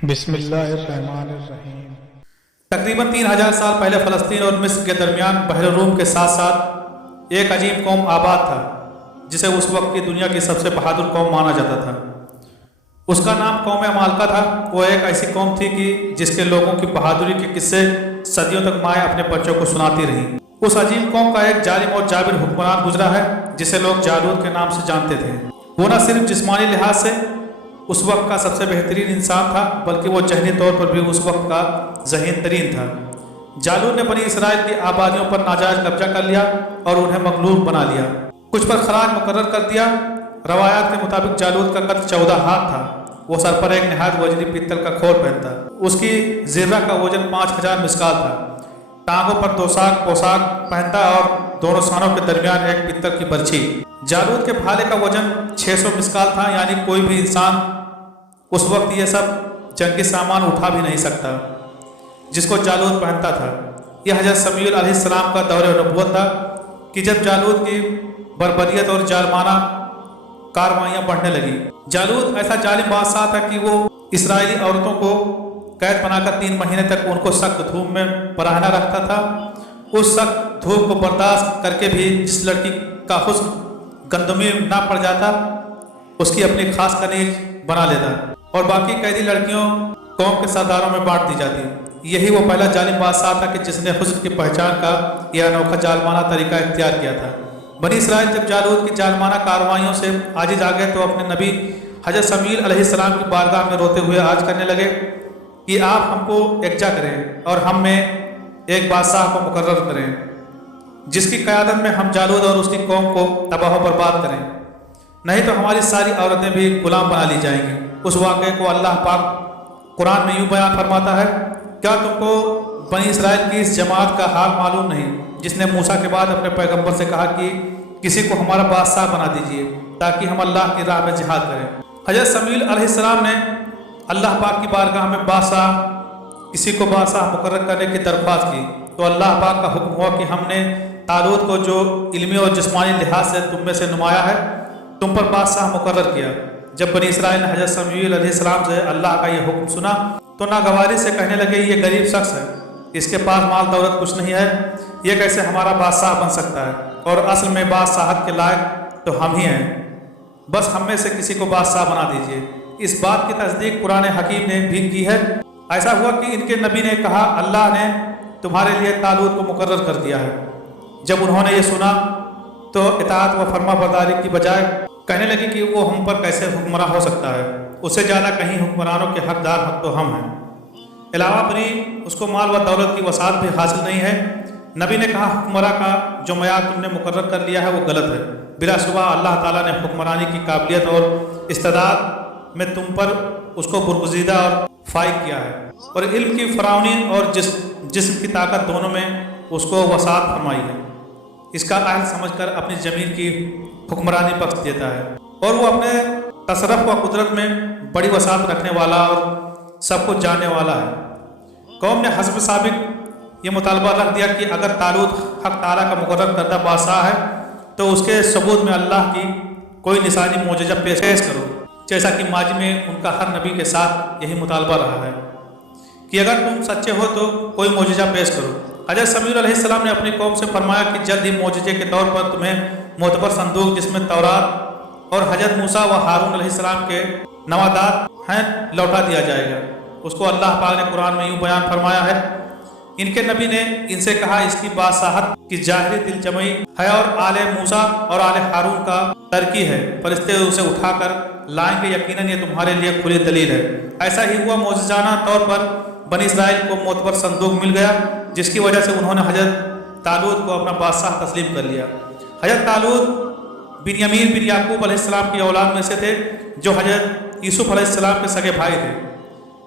बिस्मिल्लाहिर्रहमानिर्रहीम। तकरीबन 3000 साल पहले फ़लस्तीन और मिस्र के दरमियान बहर रूम के साथ साथ एक अजीब कौम आबाद था, जिसे उस वक्त की दुनिया की सबसे बहादुर कौम माना जाता था। उसका नाम कौम अमालका था। वो एक ऐसी कौम थी कि जिसके लोगों की बहादुरी के किस्से सदियों तक माएँ अपने बच्चों को सुनाती रहीं। उस अजीब कौम का एक जालिम और जाबिर हुक्मरान गुजरा है, जिसे लोग जालूत के नाम से जानते थे। वो न सिर्फ जिस्मानी लिहाज से उस वक्त का सबसे बेहतरीन इंसान था, बल्कि वो जहनी तौर पर भी उस वक्त का ज़हीन तरीन था। जालूत ने बनी इसराइल की आबादियों पर नाजायज कब्जा कर लिया और उन्हें मगलूब बना लिया। कुछ पर खराज मुकर्रर कर दिया। रवायात के मुताबिक जालूत का कद 14 हाथ था। वो सर पर एक नहायत वजनी पीतल का खोल पहनता। उसकी ज़िर्रा का वजन 5000 मिस्काल था। टांगों पर 2 पोशाक पहनता और दोनों सानों के दरमियान एक पीतल की बर्छी। जालूत के भाले का वजन 600 मिस्काल था, यानी कोई भी इंसान उस वक्त ये सब जंगी सामान उठा भी नहीं सकता जिसको जालूत पहनता था। यह हज़रत शमूएल अलैहिस्सलाम का दौर नबूवत था कि जब जालूत की बर्बरियत और जारमाना कार्रवाइयाँ बढ़ने लगी। जालूत ऐसा जालिम बादशाह था कि वो इसराइली औरतों को कैद बनाकर 3 महीने तक उनको सख्त धूप में पराहना रखता था। उस सख्त धूप को बर्दाश्त करके भी जिस लड़की का हुस्न गंदमी ना पड़ जाता, उसकी अपनी खास कनीज बना लेता और बाकी कैदी लड़कियों कौम के सरदारों में बांट दी जाती। यही वो पहला जालिम बादशाह था कि जिसने हुस्न की पहचान का यह अनोखा जालमाना तरीका इख्तियार किया था। बनी इसराइल जब जालूत की जालमाना कार्रवाइयों से आजिज आ गए तो अपने नबी हज़रत शमूएल अलैहिस्सलाम की बारगाह में रोते हुए अर्ज करने लगे कि आप हमको एकजा करें और हम में एक बादशाह को मुकर्रर करें, जिसकी क़यादत में हम जालूत और उसकी कौम को तबाह व बर्बाद करें, नहीं तो हमारी सारी औरतें भी गुलाम बना ली जाएंगी। उस वाक़े को अल्लाह पाक कुरान में यूँ बयान फरमाता है, क्या तुमको बनी इसराइल की इस जमात का हाल मालूम नहीं जिसने मूसा के बाद अपने पैगंबर से कहा कि किसी को हमारा बादशाह बना दीजिए ताकि हम अल्लाह की राह में जिहाद करें। हज़रत शमूएल अलैहिस्सलाम ने अल्लाह पाक की बारगाह में किसी को बादशाह मुकर्रर करने की दरख्वास्त की तो अल्लाह पाक का हुक्म हुआ कि हमने तालूत को, जो इल्मी और जिस्मानी लिहाज से तुम में से नुमाया है, तुम पर बादशाह मुकर्रर किया। जब बनी इसराइल ने हज़रत शमूएल अलैहिस्सलाम से अल्लाह का ये हुक्म सुना तो नागवारी से कहने लगे, ये गरीब शख्स है, इसके पास माल दौलत कुछ नहीं है, ये कैसे हमारा बादशाह बन सकता है, और असल में बादशाहत के लायक तो हम ही हैं, बस हम में से किसी को बादशाह बना दीजिए। इस बात की तस्दीक कुरान हकीम ने भी की है। ऐसा हुआ कि इनके नबी ने कहा, अल्लाह ने तुम्हारे लिए तालूत को मुकर्रर कर दिया है। जब उन्होंने ये सुना तो इताअत व फर्मा बरदारी की बजाय कहने लगी कि वो हम पर कैसे हुक्मरान हो सकता है, उससे ज़्यादा कहीं हुक्मरानों के हकदार हक तो हम हैं। अलावा बरी उसको माल व दौलत की वसात भी हासिल नहीं है। नबी ने कहा, हुक्मरा का जो मयार तुमने मुकर्रर कर लिया है वो गलत है। बिलाशुबा अल्लाह ताला ने हुक्मरानी की काबिलियत और इस्तेदाद में तुम पर उसको बुरगुज़ीदा और फाइक किया है, और इल्म की फरावनी और जिस्म की ताकत दोनों में उसको वसात फरमाई है। इसका अहल समझकर अपनी ज़मीन की हुक्मरानी बख्श देता है, और वो अपने तसरफ व कुदरत में बड़ी वसात रखने वाला और सब कुछ जानने वाला है। कौम ने हस्ब साबिक ये मुतालबा रख दिया कि अगर तालूत हक ताला का मुकर्रर करदा बादशाह है तो उसके सबूत में अल्लाह की कोई निशानी मोजज़ा पेश करो, जैसा कि माजी में उनका हर नबी के साथ यही मुतालबा रहा है कि अगर तुम सच्चे हो तो कोई मोजज़ा पेश करो। हज़रत शमूएल अलैहिस्सलाम ने अपनी कौम से फरमाया कि जल्द ही मोजज़े के तौर पर तुम्हें मोतबर संदूक जिसमें तौरात और हज़रत मूसा व हारून अलैहिस्सलाम के नवादात हैं लौटा दिया जाएगा। उसको अल्लाह पाक ने कुरान में यूँ बयान फरमाया है, इनके नबी ने इनसे कहा, इसकी बादशाहत की जाहिरी दिलजमई है और आले मूसा और आले हारून का तरकी है, फरिश्ते उसे उठाकर लाएंगे, यकीनन ये तुम्हारे लिए खुली दलील है। ऐसा ही हुआ, मौजज़ाना तौर पर बनी इसराइल को मोतबर संदूक मिल गया, जिसकी वजह से उन्होंने हज़रत तालूत को अपना बादशाह तस्लीम कर लिया। हज़रत तालूत बिन्यामीन बिन याकूब अलैहिस्सलाम की औलाद में से थे, जो हज़रत यूसुफ अलैहिस्सलाम के सगे भाई थे।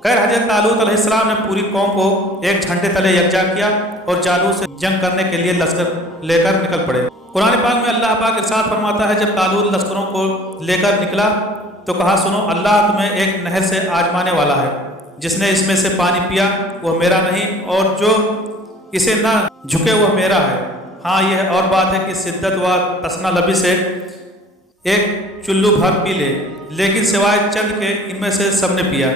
खैर, हज़रत तालूत अलैहिस्सलाम ने पूरी कौम को एक झंडे तले यकजा किया और जालूत से जंग करने के लिए लश्कर लेकर निकल पड़े। कुरान पाक में अल्लाह पाक इरशाद फरमाता है, जब तालूत लश्करों को लेकर निकला तो कहा, सुनो, अल्लाह तुम्हें एक नहर से आजमाने वाला है, जिसने इसमें से पानी पिया वह मेरा नहीं, और जो इसे ना झुके वह मेरा है। हाँ, यह और बात है कि शिद्दत व तसना लबी से एक चुल्लू भर पी ले, लेकिन सिवाय चंद के इनमें से सबने पिया।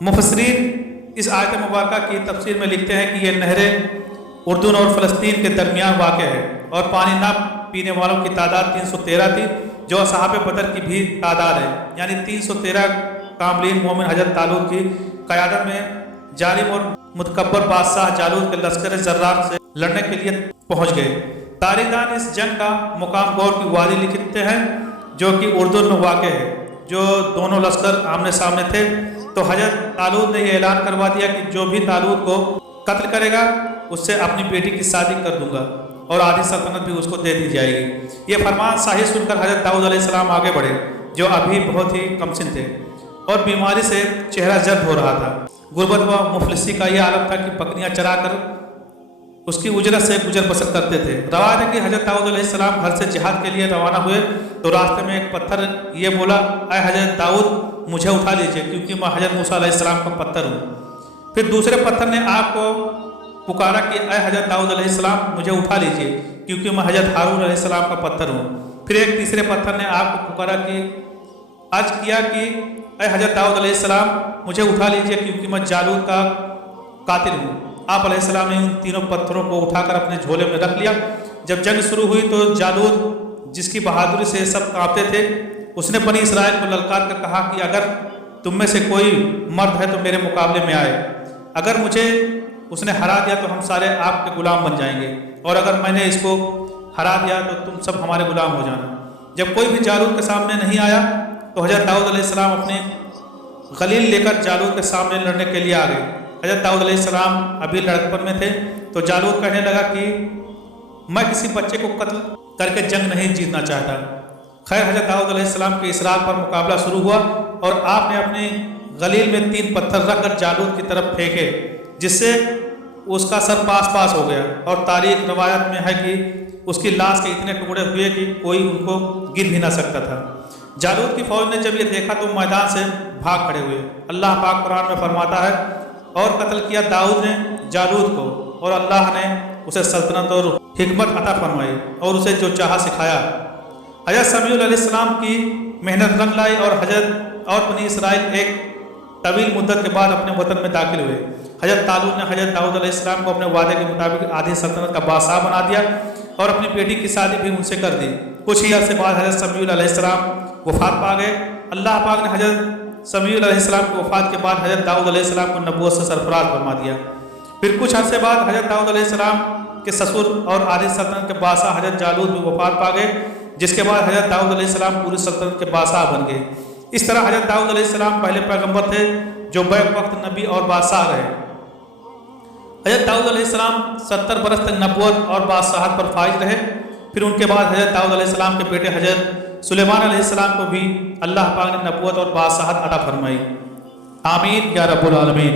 मुफस्सिरीन इस आयत मुबारका की तफसीर में लिखते हैं कि ये नहरें उर्दून और फ़लस्तीन के दरमियान वाक़ है और पानी ना पीने वालों की तादाद 313 थी, जो असहाब बदर की भी तादाद है। यानी 313 कामलीन मोमिन हज़रत तालूत की क़यादत में जालिम और मुतकब्बर बादशाह जालूत के लश्कर ज़र्रार से लड़ने के लिए पहुँच गए। तारीख़दान इस जंग का मुकाम गौर की वादी लिखते हैं, जो कि उर्दून में वाक़ है। जो दोनों लश्कर आमने सामने थे, तो हज़रत तालूत ने यह ऐलान करवा दिया कि जो भी तालूत को कत्ल करेगा उससे अपनी बेटी की शादी कर दूंगा और आधी सल्तनत भी उसको दे दी जाएगी। ये फरमान साही सुनकर हज़रत दाऊद अलैहिस्सलाम आगे बढ़े, जो अभी बहुत ही कमसिन थे और बीमारी से चेहरा जर्द हो रहा था। गुर्बत व मुफलिसी का यह आलम था कि बकरियां चराकर उसकी उजरत से गुजर बसर करते थे। रवायत है कि हज़रत दाऊद अलैहिस्सलाम घर से जिहाद के लिए रवाना हुए तो रास्ते में एक पत्थर ये बोला, अय हज़रत दाऊद मुझे उठा लीजिए, क्योंकि मैं हज़रत मूसा अलैहिस्सलाम का पत्थर हूँ। फिर दूसरे पत्थर ने आपको पुकारा कि अय हज़रत दाऊद अलैहिस्सलाम मुझे उठा लीजिए, क्योंकि मैं हज़रत हारून अलैहिस्सलाम का पत्थर हूँ। फिर एक तीसरे पत्थर ने आपको पुकारा कि अर्ज किया कि अय हज़रत दाऊद अलैहिस्सलाम मुझे उठा लीजिए, क्योंकि मैं जालूत का कातिल हूँ। आप अलैहिस्सलाम ने उन तीनों पत्थरों को उठाकर अपने झोले में रख लिया। जब जंग शुरू हुई तो जालूत, जिसकी बहादुरी से सब कांपते थे, उसने बनी इसराइल को ललकार कर कहा कि अगर तुम में से कोई मर्द है तो मेरे मुकाबले में आए। अगर मुझे उसने हरा दिया तो हम सारे आपके गुलाम बन जाएंगे, और अगर मैंने इसको हरा दिया तो तुम सब हमारे गुलाम हो जाना। जब कोई भी जालूत के सामने नहीं आया तो हज़रत दाऊद अलैहिस्सलाम अपने खलील लेकर जालूत के सामने लड़ने के लिए आ गए। हज़रत दाऊद अलैहिस्सलाम अभी लड़कपन में थे, तो जालूत कहने लगा कि मैं किसी बच्चे को कत्ल करके जंग नहीं जीतना चाहता। खैर, हज़रत दाऊद अलैहिस्सलाम के इसरार पर मुकाबला शुरू हुआ और आपने अपने गलील में 3 पत्थर रखकर जालूत की तरफ फेंके, जिससे उसका सर पास पास हो गया। और तारीख रवायत में है कि उसकी लाश के इतने टुकड़े हुए कि कोई उनको गिन भी ना सकता था। जालूत की फौज ने जब ये देखा तो मैदान से भाग खड़े हुए। अल्लाह पाक कुरान में फरमाता है, और कत्ल किया दाऊद ने जालूत को, और अल्लाह ने उसे सल्तनत और हिकमत अता फरमाई और उसे जो चाहा सिखाया। हज़रत समूएल अलैहिस्सलाम की मेहनत रंग लाई और हज़रत और बनी इसराइल एक तवील मुद्दत के बाद अपने वतन में दाखिल हुए। हज़रत तालूत ने हज़रत दाऊद अलैहिस्सलाम को अपने वादे के मुताबिक आधी सल्तनत का बादशाह बना दिया और अपनी बेटी की शादी भी उनसे कर दी। कुछ ही अरसे बाद हज़रत समूएल अलैहिस्सलाम वफ़ात पा गए। अल्लाह पाक ने हज़रत समूएल अलैहिस्सलाम की वफ़ात के बाद हज़रत दाऊद अलैहिस्सलाम को नबूवत से सरफराज फरमा दिया। फिर कुछ अरसे बाद हज़रत दाऊद अलैहिस्सलाम के ससुर और आधी सल्तनत के बादशाह हज़रत जालूत भी वफ़ात पा गए, जिसके बाद हज़रत दाऊद अलैहिस्सलाम पूरी सल्तनत के बादशाह बन गए। इस तरह हज़रत दाऊद अलैहिस्सलाम पहले पैगंबर थे जो बैक वक्त नबी और बादशाह रहे। हज़रत दाऊद अलैहिस्सलाम 70 बरस तक नबूवत और बादशाहत पर फाइज रहे। फिर उनके बाद हज़रत दाऊद अलैहिस्सलाम के बेटे हज़रत सुलेमान अलैहिस्सलाम को भी अल्लाह पाक ने नबूवत और बादशाहत अता फरमाई। आमीन या रब्बुल आलमीन।